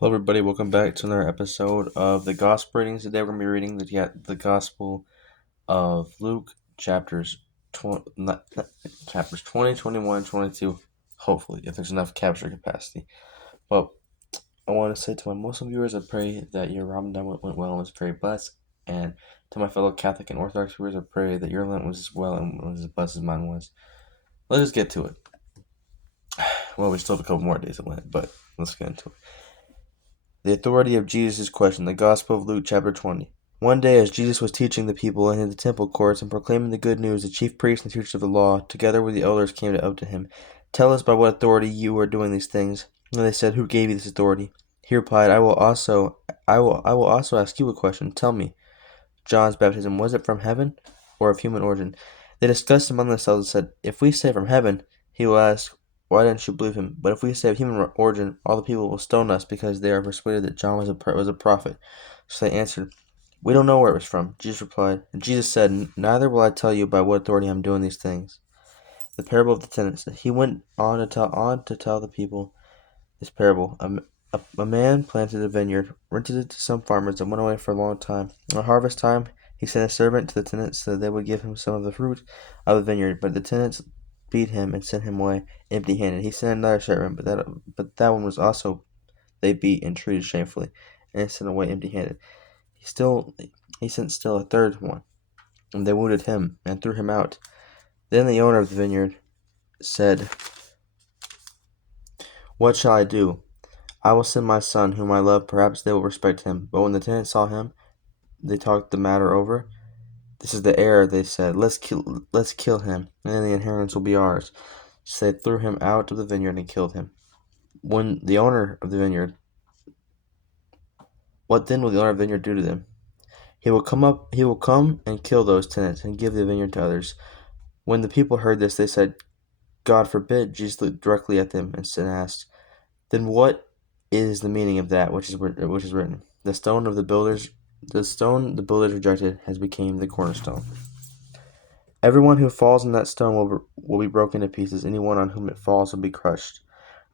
Hello, everybody. Welcome back to another episode of the Gospel readings. Today, we're going to be reading the Gospel of Luke, chapters 20, 21, 22. Hopefully, if there's enough capture capacity. But I want to say to my Muslim viewers, I pray that your Ramadan went well and was very blessed. And to my fellow Catholic and Orthodox viewers, I pray that your Lent was as well and was as blessed as mine was. Let's just get to it. Well, we still have a couple more days of Lent, but let's get into it. The authority of Jesus' question. The Gospel of Luke, chapter 20. One day, as Jesus was teaching the people in the temple courts and proclaiming the good news, the chief priests and teachers of the law, together with the elders, came up to him. "Tell us by what authority you are doing these things." And they said, "Who gave you this authority?" He replied, I will also ask you a question. Tell me, John's baptism, was it from heaven or of human origin? They discussed among themselves and said, If we say from heaven, he will ask, why didn't you believe him? But if we say of human origin, all the people will stone us because they are persuaded that John was a prophet. So they answered, We don't know where it was from. Jesus replied, and Jesus said, Neither will I tell you by what authority I am doing these things. The parable of the tenants. He went on to tell the people this parable. A man planted a vineyard, rented it to some farmers, and went away for a long time. At harvest time, he sent a servant to the tenants so that they would give him some of the fruit of the vineyard. But the tenants beat him and sent him away empty-handed. He sent another servant, but that one was also they beat and treated shamefully, and sent away empty-handed. He sent still a third one, and they wounded him and threw him out. Then the owner of the vineyard said, What shall I do? I will send my son, whom I love. Perhaps they will respect him. But when the tenants saw him, they talked the matter over. This is the heir, they said. Let's kill him, and then the inheritance will be ours. So they threw him out of the vineyard and killed him. When the owner of the vineyard, what then will the owner of the vineyard do to them? He will come and kill those tenants and give the vineyard to others. When the people heard this, they said, God forbid. Jesus looked directly at them and asked, Then what is the meaning of that which is written? The stone the builders rejected has become the cornerstone. Everyone who falls on that stone will be broken to pieces. Anyone on whom it falls will be crushed.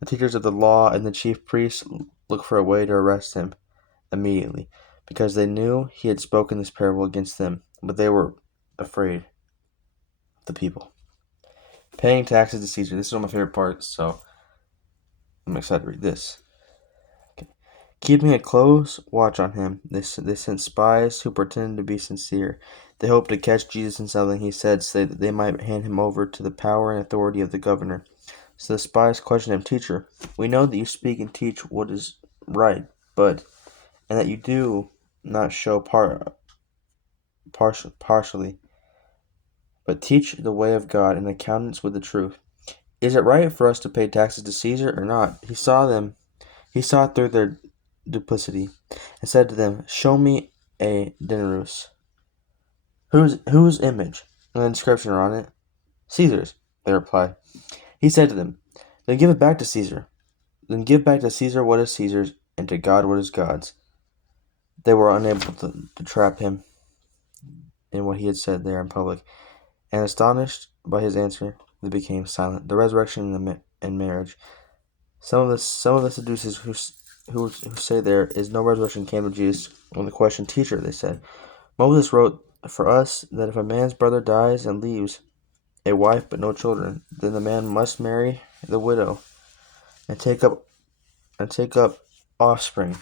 The teachers of the law and the chief priests looked for a way to arrest him immediately, because they knew he had spoken this parable against them, but they were afraid of the people. Paying taxes to Caesar. This is one of my favorite parts, so I'm excited to read this. Keeping a close watch on him, they sent spies who pretended to be sincere. They hoped to catch Jesus in something he said so that they might hand him over to the power and authority of the governor. So the spies questioned him, Teacher, we know that you speak and teach what is right, and that you do not show partially, but teach the way of God in accordance with the truth. Is it right for us to pay taxes to Caesar or not? He saw through their duplicity, and said to them, Show me a denarius. Whose image and the inscription are on it? Caesar's, they replied. He said to them, Then give it back to Caesar. Then give back to Caesar what is Caesar's, and to God what is God's. They were unable to trap him in what he had said there in public, and astonished by his answer, they became silent. The resurrection and marriage. Some of the Sadducees who say there is no resurrection came to Jesus. On the question, Teacher, they said, Moses wrote for us that if a man's brother dies and leaves a wife but no children, then the man must marry the widow and take up offspring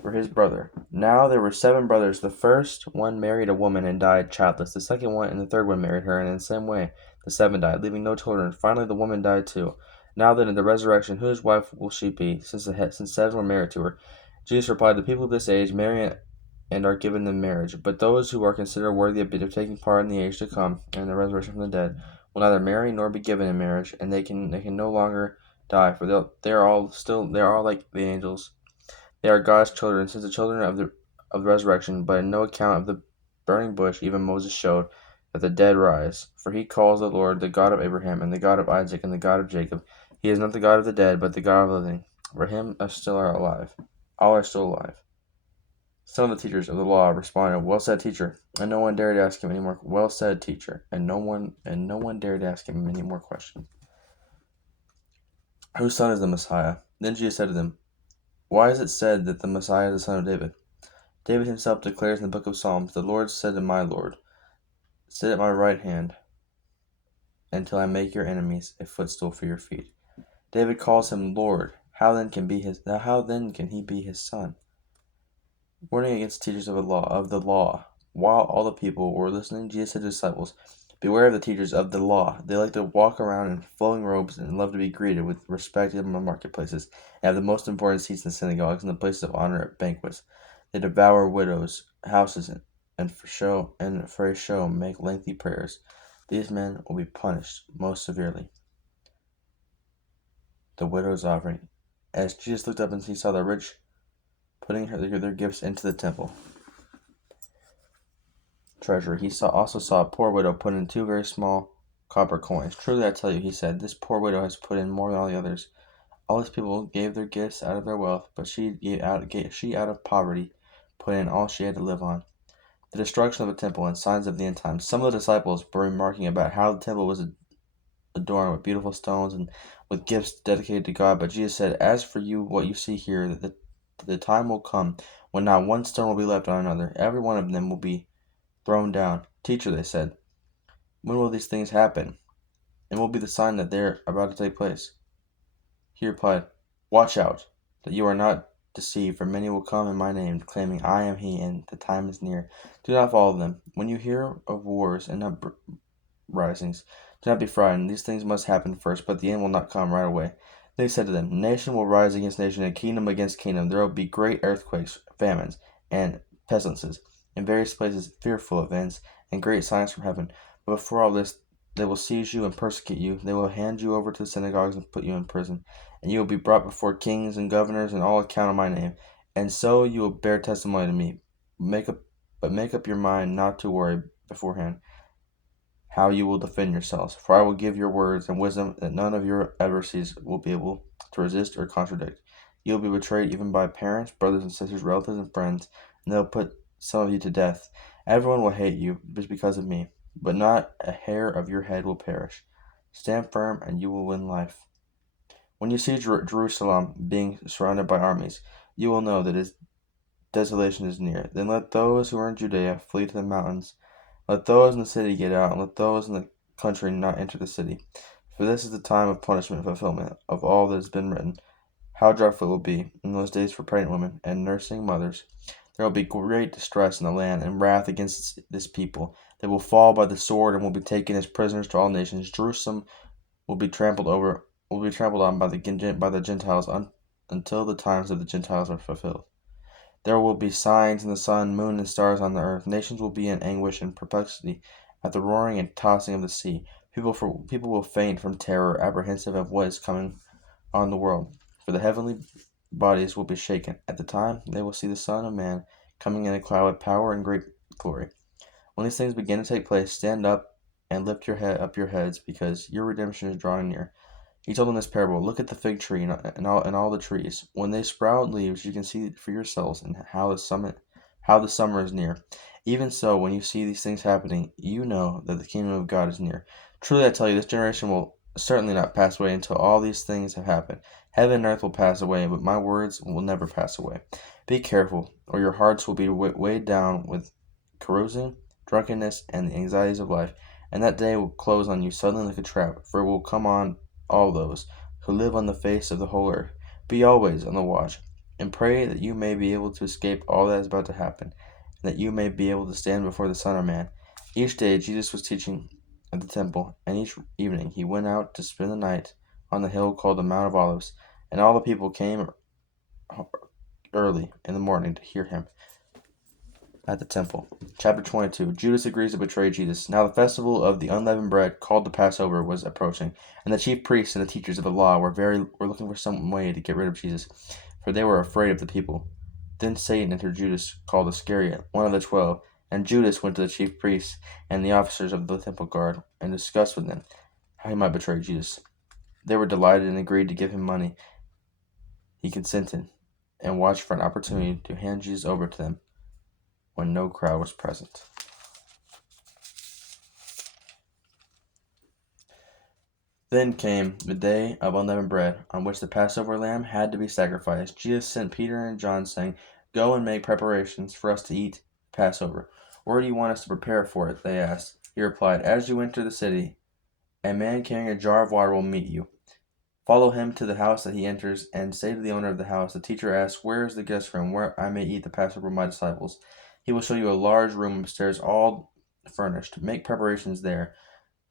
for his brother. Now there were 7 brothers. The first one married a woman and died childless. The second one and the third one married her, and in the same way the 7 died, leaving no children. Finally the woman died too. Now then, in the resurrection, whose wife will she be, since 7 were married to her? Jesus replied, The people of this age marry and are given in marriage, but those who are considered worthy of taking part in the age to come and in the resurrection from the dead will neither marry nor be given in marriage, and they can no longer die, for they are all like the angels. They are God's children, since the children of the resurrection. But in no account of the burning bush even Moses showed that the dead rise. For he calls the Lord the God of Abraham, and the God of Isaac, and the God of Jacob. He is not the God of the dead, but the God of the living. For him still are alive. All are still alive. Some of the teachers of the law responded, Well said, teacher, and no one dared ask him any more. Well said, teacher, and no one dared ask him any more questions. Whose son is the Messiah? Then Jesus said to them, "Why is it said that the Messiah is the son of David? David himself declares in the book of Psalms, 'The Lord said to my Lord, sit at my right hand until I make your enemies a footstool for your feet.' David calls him Lord. How then can he be his son?" Warning against teachers of the law. While all the people were listening, Jesus said to his disciples, "Beware of the teachers of the law. They like to walk around in flowing robes and love to be greeted with respect in the marketplaces, and have the most important seats in the synagogues and the places of honor at banquets. They devour widows' houses and for a show make lengthy prayers. These men will be punished most severely." The widow's offering. As Jesus looked up and he saw the rich putting their gifts into the temple treasury, he also saw a poor widow put in 2 very small copper coins. "Truly I tell you," he said, "this poor widow has put in more than all the others. All these people gave their gifts out of their wealth, but she out of poverty put in all she had to live on." The destruction of the temple and signs of the end times. Some of the disciples were remarking about how the temple was adorned with beautiful stones and with gifts dedicated to God, but Jesus said, "As for you, what you see here, the time will come when not one stone will be left on another. Every one of them will be thrown down." "Teacher," they said, "when will these things happen? And will be the sign that they are about to take place?" He replied, "Watch out, that you are not deceived, for many will come in my name, claiming I am he, and the time is near. Do not follow them. When you hear of wars and uprisings, do not be frightened. These things must happen first, but the end will not come right away." Then he said to them, "Nation will rise against nation, and kingdom against kingdom. There will be great earthquakes, famines, and pestilences in various places, fearful events, and great signs from heaven. But before all this, they will seize you and persecute you. They will hand you over to the synagogues and put you in prison. And you will be brought before kings and governors on all account of my name. And so you will bear testimony to me. Make up your mind not to worry beforehand how you will defend yourselves. For I will give your words and wisdom that none of your adversaries will be able to resist or contradict. You will be betrayed even by parents, brothers and sisters, relatives and friends, and they will put some of you to death. Everyone will hate you just because of me, but not a hair of your head will perish. Stand firm, and you will win life. When you see Jerusalem being surrounded by armies, you will know that its desolation is near. Then let those who are in Judea flee to the mountains. Let those in the city get out, and let those in the country not enter the city. For this is the time of punishment and fulfillment of all that has been written. How dreadful it will be in those days for pregnant women and nursing mothers. There will be great distress in the land and wrath against this people. They will fall by the sword and will be taken as prisoners to all nations. Jerusalem will be trampled on by the Gentiles until the times of the Gentiles are fulfilled. There will be signs in the sun, moon, and stars on the earth. Nations will be in anguish and perplexity at the roaring and tossing of the sea. People will faint from terror, apprehensive of what is coming on the world. For the heavenly bodies will be shaken. At the time they will see the Son of Man coming in a cloud with power and great glory. When these things begin to take place, stand up and lift your heads, because your redemption is drawing near. He told them this parable: "Look at the fig tree and all the trees. When they sprout leaves, you can see for yourselves and how the summer is near. Even so, when you see these things happening, you know that the kingdom of God is near. Truly I tell you, this generation will certainly not pass away until all these things have happened. Heaven and earth will pass away, but my words will never pass away. Be careful, or your hearts will be weighed down with carousing, drunkenness, and the anxieties of life, and that day will close on you suddenly like a trap, for it will come on all those who live on the face of the whole earth. Be always on the watch, and pray that you may be able to escape all that is about to happen, and that you may be able to stand before the Son of Man." Each day Jesus was teaching at the temple, and each evening he went out to spend the night on the hill called the Mount of Olives, and all the people came early in the morning to hear him at the temple. Chapter 22. Judas agrees to betray Jesus. Now the festival of the unleavened bread, called the Passover, was approaching, and the chief priests and the teachers of the law were looking for some way to get rid of Jesus, for they were afraid of the people. Then Satan entered Judas, called Iscariot, one of the 12, and Judas went to the chief priests and the officers of the temple guard, and discussed with them how he might betray Jesus. They were delighted and agreed to give him money. He consented, and watched for an opportunity to hand Jesus over to them when no crowd was present. Then came the day of unleavened bread, on which the Passover lamb had to be sacrificed. Jesus sent Peter and John, saying, "Go and make preparations for us to eat Passover." "Where do you want us to prepare for it?" they asked. He replied, "As you enter the city, a man carrying a jar of water will meet you. Follow him to the house that he enters, and say to the owner of the house, 'The teacher asks, where is the guest room, where I may eat the Passover with my disciples?' He will show you a large room upstairs, all furnished. Make preparations there."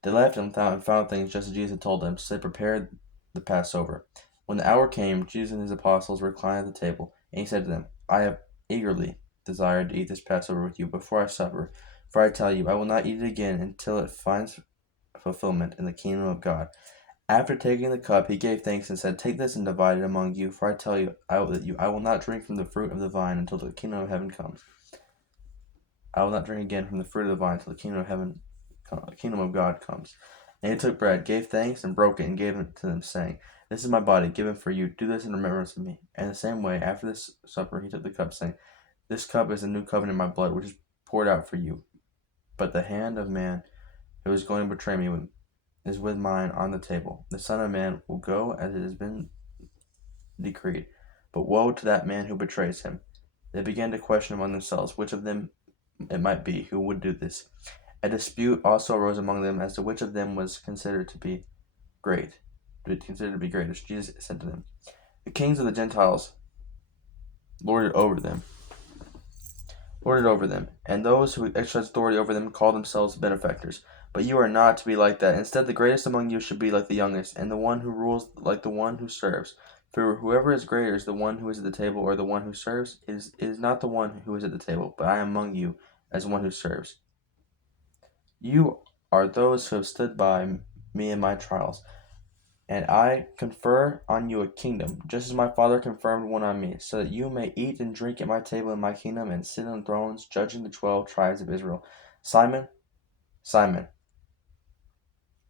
They left and found things just as Jesus had told them, so they prepared the Passover. When the hour came, Jesus and his apostles reclined at the table, and he said to them, "I have eagerly desired to eat this Passover with you before I suffer, for I tell you, I will not eat it again until it finds fulfillment in the kingdom of God." After taking the cup, he gave thanks and said, "Take this and divide it among you, for I tell you, I will not drink from the fruit of the vine until the kingdom of heaven comes. I will not drink again from the fruit of the vine until the kingdom of God comes." And he took bread, gave thanks, and broke it, and gave it to them, saying, "This is my body, given for you. Do this in remembrance of me." And in the same way, after this supper, he took the cup, saying, "This cup is the new covenant in my blood, which is poured out for you. But the hand of man who is going to betray me is with mine on the table. The Son of Man will go as it has been decreed, but woe to that man who betrays him." They began to question among themselves which of them it might be who would do this. A dispute also arose among them as to which of them was considered to be greatest. Jesus said to them, "The kings of the Gentiles lord it over them, and those who exercise authority over them call themselves benefactors. But you are not to be like that. Instead, the greatest among you should be like the youngest, and the one who rules like the one who serves. For whoever is greater is the one who is at the table, or the one who serves. It is not the one who is at the table, but I am among you as one who serves. You are those who have stood by me in my trials, and I confer on you a kingdom, just as my Father confirmed one on me, so that you may eat and drink at my table in my kingdom, and sit on thrones, judging the 12 tribes of Israel. Simon, Simon,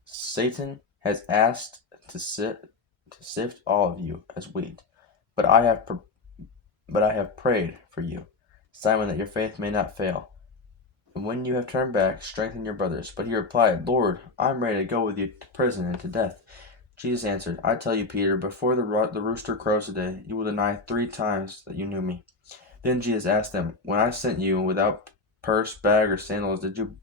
Satan has asked to sift all of you as wheat, but I have prayed for you, Simon, that your faith may not fail. And when you have turned back, strengthen your brothers." But he replied, "Lord, I am ready to go with you to prison and to death." Jesus answered, "I tell you, Peter, before the rooster crows today, you will deny 3 times that you knew me." Then Jesus asked them, "When I sent you without purse, bag, or sandals, did you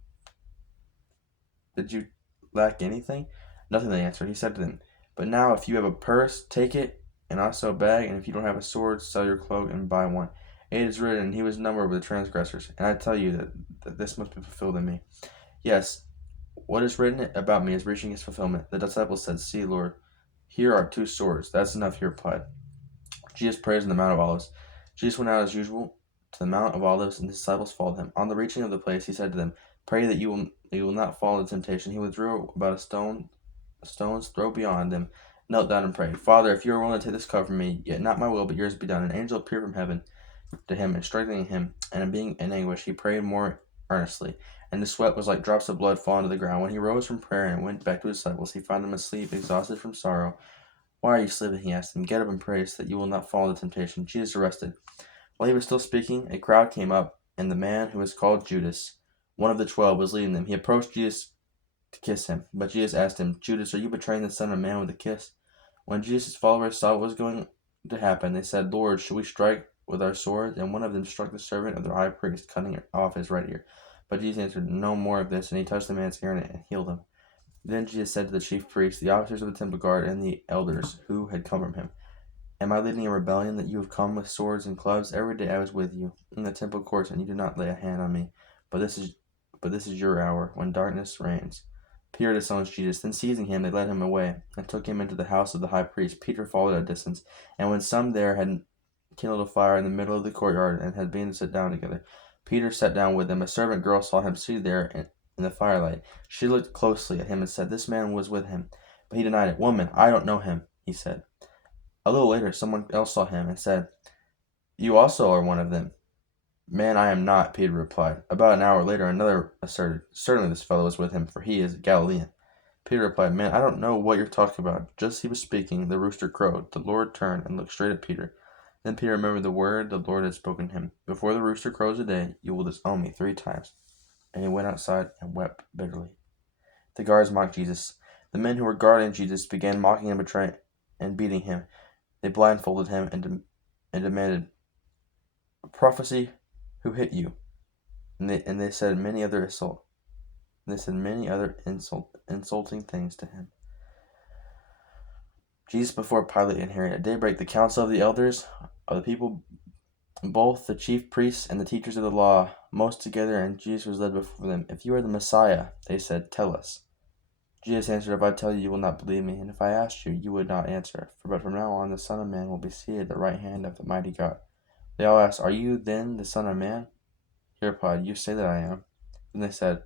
lack anything?" "Nothing," they answered. He said to them, "But now if you have a purse, take it, and also a bag, and if you don't have a sword, sell your cloak and buy one. It is written, he was numbered with the transgressors. And I tell you that this must be fulfilled in me." Yes, what is written about me is reaching its fulfillment. The disciples said, "See, Lord, here are 2 swords." "That's enough," he replied. Jesus prays on the Mount of Olives. Jesus went out as usual to the Mount of Olives, and his disciples followed him. On the reaching of the place, he said to them, "Pray that you will not fall into temptation." He withdrew about a stone's throw beyond them, knelt down and prayed, "Father, if you are willing to take this cup from me, yet not my will, but yours be done." An angel appeared from heaven to him, and strengthening him, and being in anguish, he prayed more earnestly, and the sweat was like drops of blood falling to the ground. When he rose from prayer and went back to his disciples, he found them asleep, exhausted from sorrow. "Why are you sleeping?" he asked them. "Get up and pray, so that you will not fall into temptation." Jesus arrested. While he was still speaking, a crowd came up, and the man who was called Judas, one of the 12, was leading them. He approached Jesus to kiss him, but Jesus asked him, "Judas, are you betraying the Son of Man with a kiss?" When Jesus' followers saw what was going to happen, they said, "Lord, should we strike with our swords?" And one of them struck the servant of the high priest, cutting off his right ear. But Jesus answered, "No more of this," and he touched the man's ear and healed him. Then Jesus said to the chief priests, the officers of the temple guard, and the elders who had come from him, "Am I leading a rebellion that you have come with swords and clubs? Every day I was with you in the temple courts, and you did not lay a hand on me. But this is your hour, when darkness reigns." Peter disowned Jesus. Then seizing him, they led him away, and took him into the house of the high priest. Peter followed at a distance, and when some there had kindled a fire in the middle of the courtyard, and had been to sit down together, Peter sat down with them. A servant girl saw him seated there in the firelight. She looked closely at him and said, "This man was with him." But he denied it. "Woman, I don't know him," he said. A little later, someone else saw him and said, "You also are one of them." "Man, I am not," Peter replied. About an hour later, another asserted, "Certainly this fellow is with him, for he is a Galilean." Peter replied, "Man, I don't know what you're talking about." Just as he was speaking, the rooster crowed. The Lord turned and looked straight at Peter. Then Peter remembered the word the Lord had spoken to him. "Before the rooster crows today, you will disown me 3 times." And he went outside and wept bitterly. The guards mocked Jesus. The men who were guarding Jesus began mocking and betraying and beating him. They blindfolded him and demanded, "Prophecy, who hit you?" And they said many other insulting things to him. Jesus before Pilate and Herod. At daybreak, the council of the elders of the people, both the chief priests and the teachers of the law, most together, and Jesus was led before them. "If you are the Messiah," they said, "tell us." Jesus answered, "If I tell you, you will not believe me, and if I asked you, you would not answer. But from now on, the Son of Man will be seated at the right hand of the mighty God." They all asked, "Are you then the Son of Man?" He replied, "You say that I am." Then they said,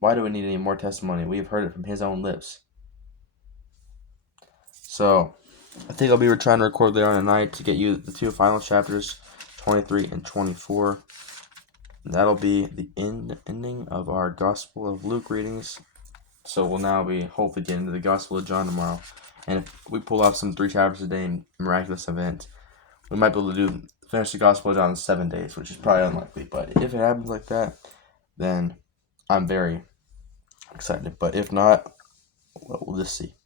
"Why do we need any more testimony? We have heard it from his own lips." So, I think I'll be trying to record later on tonight to get you the two final chapters, 23 and 24. And that'll be the ending of our Gospel of Luke readings. So we'll now be hopefully getting into the Gospel of John tomorrow. And if we pull off some 3 chapters a day in miraculous event, we might be able to finish the Gospel of John in 7 days, which is probably unlikely. But if it happens like that, then I'm very excited. But if not, well, we'll just see.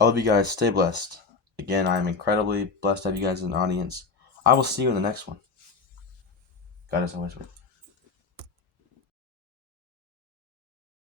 I love you guys. Stay blessed. Again, I am incredibly blessed to have you guys as an audience. I will see you in the next one. God is always with you.